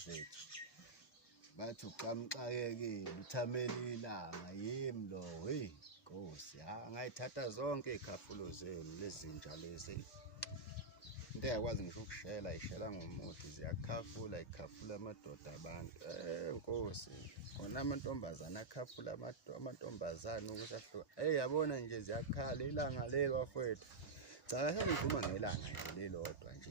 bafethu. Bathi uqamuxakekile uthamela ilanga yimi lo, hey Nkosi, ngayithatha zonke iy'khafulo zenu lezi zinja lezi. Into engakwazi ngisho ukushela ayishela ngomuthi, ziyakhafula yikhafula amadoda abantu. Nkosi, khona amantombazane akhafula amantombazane ukuthi ahluka. Yabona nje ziyakhala ilanga leli bafowethu. Cha, sengikhuluma ngelanga nje lelodwa nje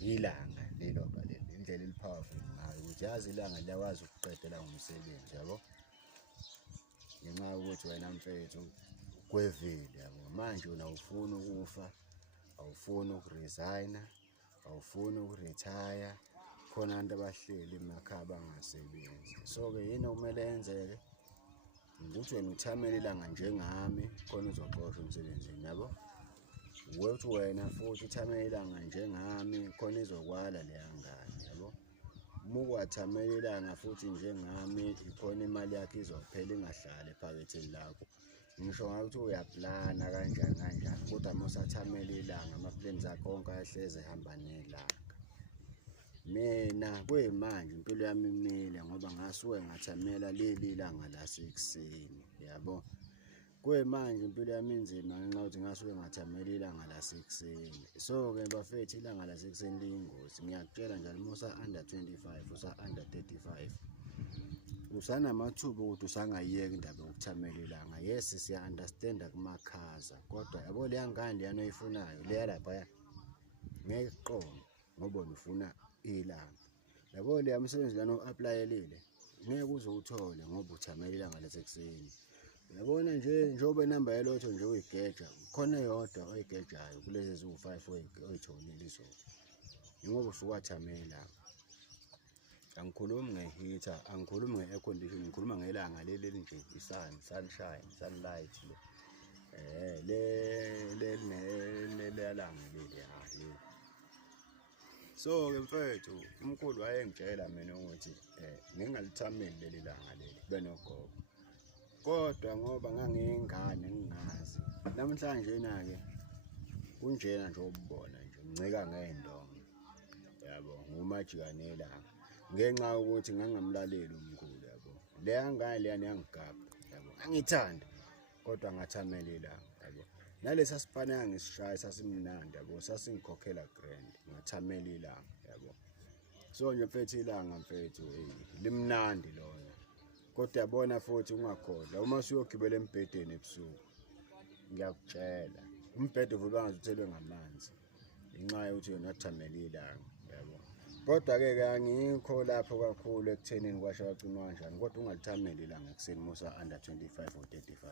ilanga lelodwa leli, indlela eli-powerful ngayo ukuthi yazi ilanga liyakwazi ukuqedela ngomsebenzi yabo. Ngenxa yokuthi wena mfethu kwevile yabo, manje awufuni ukufa, awufuni ukuresigna, awufuni ukurithaya, khona abantu abahleli emakhaya bangasebenzi. So-ke yini okumele yenzeke ukuthi wena uthamele ilanga njengami khona uzoxoshwa emsebenzini yabo. Ukuthi wena futhi uthamele ilanga njengami khona izokwala leya ngane yabo. Uma ukwathamela ilanga futhi njengami ikhona imali yakho izophela ingahlali ephaketheni lakho. Ngisho ngakuthi uyaplana kanjani kodwa uma usathamela ilanga ama-plans akho wonke ayahlezi ehamba nelanga. Mina kuyimanje impilo yami imile ngoba ngasuke ngathamela leli ilanga lasekuseni yabo. Kuyimanje impilo yami inzima ngenxa yokuthi ngasuke ngathamela ilanga lasekuseni. So-ke bafethu ilanga lasekuseni liyingozi. Ngiyakutshela njalo uma usa-under 25, usa-under 35, usanamathuba ukuthi usangayiyeka indaba yokuthamela ilanga. Yes, siya-understand-a kumakhaza kodwa yabo leya ngane leyana oyifunayo leya laphaya ngeke kuqonde ngoba ufuna ilanga. Yabo leya msebenzi lana o-aplayelile ngeke uzowuthole ngoba uthamela ilanga lasekuseni. Yabona nje njengoba inamba yelotho nje uyigeja, khona eyodwa oyigejayo kulezi eziwu-5 oyitholile izolo. Ingoba usukwathamela ilanga. Angikhulumi nge-heater, angikhulumi nge-air condition, ngikhuluma ngelanga leli nje sunshine, sunlight lelanga leli. So-ke mfethu umkhulu wayengitshela mina ukuthi ngingalithameli leli langa leli kube nogogo. Kodwa ngoba ngangiyingane ngingazi, namhlanje na-ke kunjena nje ububona nje ngincika ngey'ndonga yabo, ngumajika nelanga ngenxa yokuthi ngangamlaleli umkhulu yabo. Leya ngane leyana yangigabha yabo, angithanda kodwa ngathamela ilanga yabo. Nalesa sipane engangisishaya sasimnandi yabo, sasingikhokhela grand, ngathamela ilanga yabo. So nje mfethu ilanga mfethu limnandi lona. Kodwa yabona futhi ungakhohlwa uma usuyogibela embhedeni ebusuku, ngiyakutshela umbhede uvube angazuthelwe ngamanzi ngenxa yokuthi wena wathamela ilanga yabo. Kodwa-ke angikho lapho kakhulu ekuthenini kwasha kwacima kanjani, kodwa ungalithameli ilanga ekuseni uma usa-under 25 or 35.